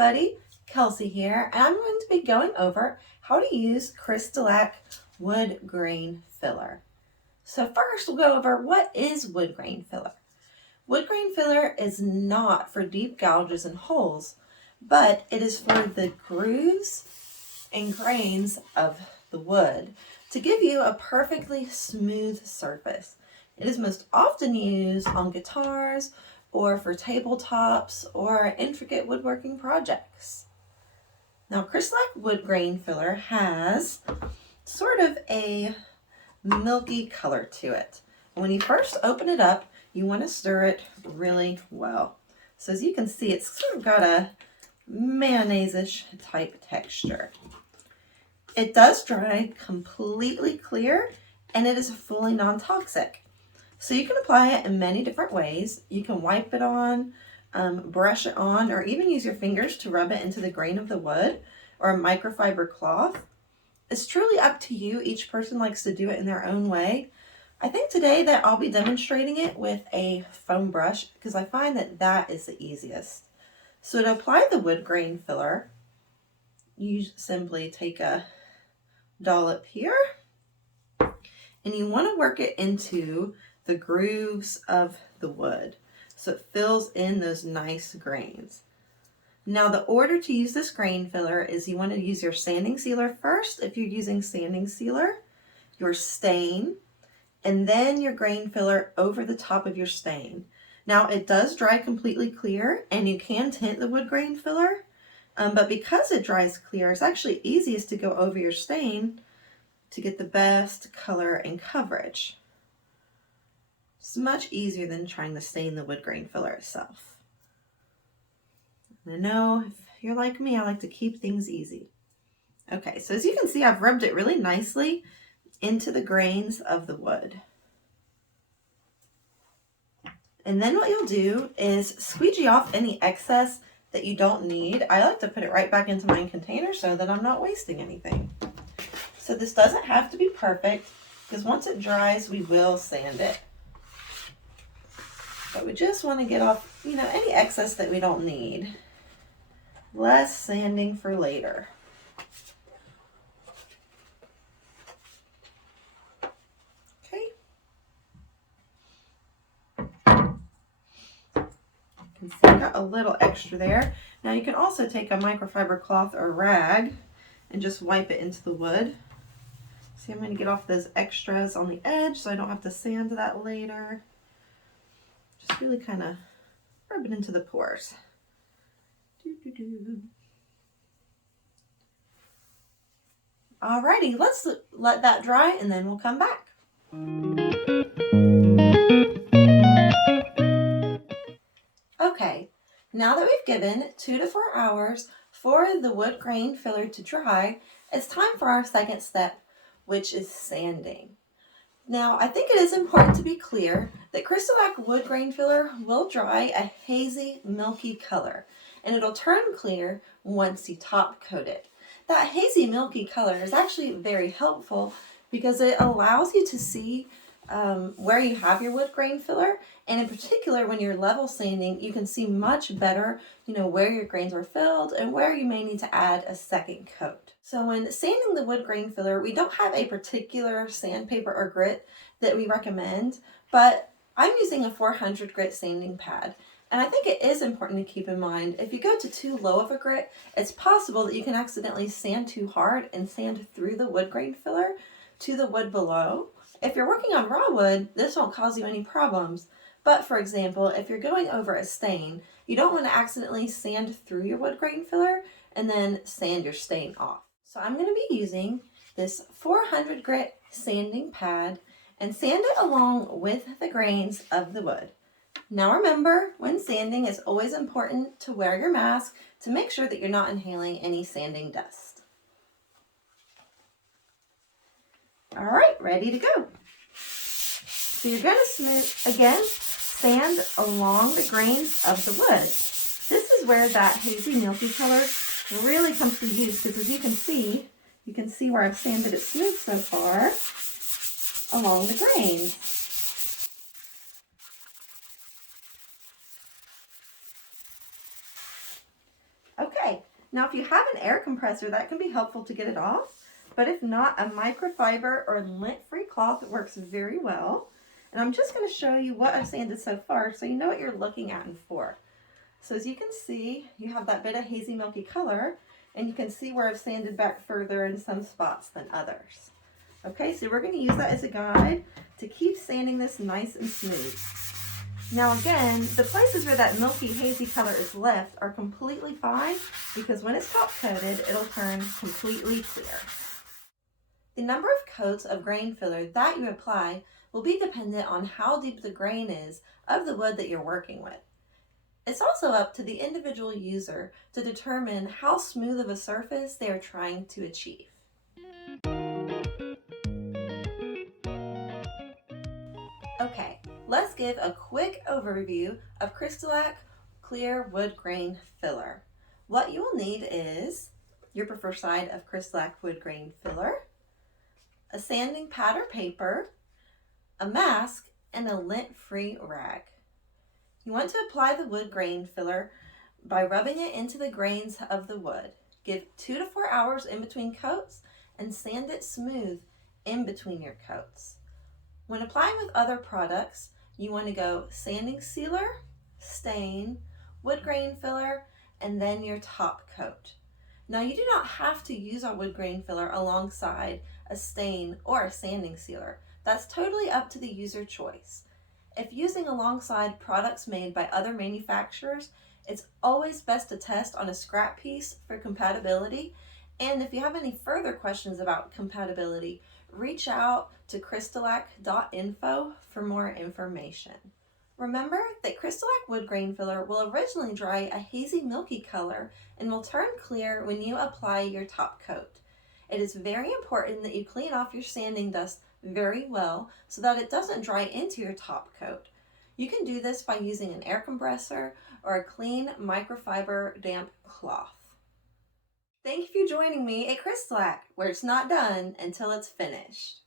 everybody, Kelsey here, and I'm going to be going over how to use CrystaLac Wood Grain Filler. So first we'll go over what is wood grain filler. Wood grain filler is not for deep gouges and holes, but it is for the grooves and grains of the wood to give you a perfectly smooth surface. It is most often used on guitars or for tabletops or intricate woodworking projects. Now, CrystaLac Wood Grain Filler has sort of a milky color to it. When you first open it up, you want to stir it really well. So as you can see, it's sort of got a mayonnaise-ish type texture. It does dry completely clear, and it is fully non-toxic. So you can apply it in many different ways. You can wipe it on, brush it on, or even use your fingers to rub it into the grain of the wood or a microfiber cloth. It's truly up to you. Each person likes to do it in their own way. I think today that I'll be demonstrating it with a foam brush because I find that that is the easiest. So to apply the wood grain filler, you simply take a dollop here and you want to work it into the grooves of the wood so it fills in those nice grains. Now the order to use this grain filler is you want to use your sanding sealer first if you're using sanding sealer, your stain, and then your grain filler over the top of your stain. Now it does dry completely clear and you can tint the wood grain filler, but because it dries clear, it's actually easiest to go over your stain to get the best color and coverage. It's much easier than trying to stain the wood grain filler itself. And I know if you're like me, I like to keep things easy. Okay, so as you can see, I've rubbed it really nicely into the grains of the wood. And then what you'll do is squeegee off any excess that you don't need. I like to put it right back into my container so that I'm not wasting anything. So this doesn't have to be perfect because once it dries, we will sand it. But we just want to get off, any excess that we don't need. Less sanding for later. Okay. You can see I got a little extra there. Now you can also take a microfiber cloth or rag and just wipe it into the wood. See, I'm going to get off those extras on the edge so I don't have to sand that later. Just really kind of rub it into the pores. Alrighty, let's let that dry and then we'll come back. Okay, now that we've given 2 to 4 hours for the wood grain filler to dry, it's time for our second step, which is sanding. Now, I think it is important to be clear that CrystaLac Wood Grain Filler will dry a hazy, milky color, and it'll turn clear once you top coat it. That hazy, milky color is actually very helpful because it allows you to see where you have your wood grain filler, and in particular when you're level sanding, you can see much better, where your grains are filled and where you may need to add a second coat. So when sanding the wood grain filler, we don't have a particular sandpaper or grit that we recommend, but I'm using a 400 grit sanding pad. And I think it is important to keep in mind, if you go to too low of a grit, it's possible that you can accidentally sand too hard and sand through the wood grain filler to the wood below. If you're working on raw wood, this won't cause you any problems. But for example, if you're going over a stain, you don't want to accidentally sand through your wood grain filler and then sand your stain off. So I'm going to be using this 400 grit sanding pad and sand it along with the grains of the wood. Now remember, when sanding, it's always important to wear your mask to make sure that you're not inhaling any sanding dust. All right, ready to go. So you're going to sand along the grains of the wood. This is where that hazy milky color really comes to use because as you can see where I've sanded it smooth so far along the grains. Okay, Now if you have an air compressor, that can be helpful to get it off, but if not, a microfiber or lint-free cloth works very well. And I'm just going to show you what I've sanded so far so you know what you're looking at and for. So as you can see, you have that bit of hazy milky color, and you can see where I've sanded back further in some spots than others. Okay, so we're going to use that as a guide to keep sanding this nice and smooth. Now again, the places where that milky hazy color is left are completely fine because when it's top coated, it'll turn completely clear. The number of coats of grain filler that you apply will be dependent on how deep the grain is of the wood that you're working with. It's also up to the individual user to determine how smooth of a surface they are trying to achieve. Okay, let's give a quick overview of CrystaLac Clear Wood Grain Filler. What you will need is your preferred side of CrystaLac Wood Grain Filler, a sanding pad or paper, a mask, and a lint-free rag. You want to apply the wood grain filler by rubbing it into the grains of the wood. Give 2 to 4 hours in between coats and sand it smooth in between your coats. When applying with other products, you want to go sanding sealer, stain, wood grain filler, and then your top coat. Now you do not have to use our wood grain filler alongside a stain or a sanding sealer. That's totally up to the user choice. If using alongside products made by other manufacturers, it's always best to test on a scrap piece for compatibility. And if you have any further questions about compatibility, reach out to crystalac.info for more information. Remember that CrystaLac Wood Grain Filler will originally dry a hazy milky color and will turn clear when you apply your top coat. It is very important that you clean off your sanding dust very well so that it doesn't dry into your top coat. You can do this by using an air compressor or a clean microfiber damp cloth. Thank you for joining me at CrystaLac, where it's not done until it's finished.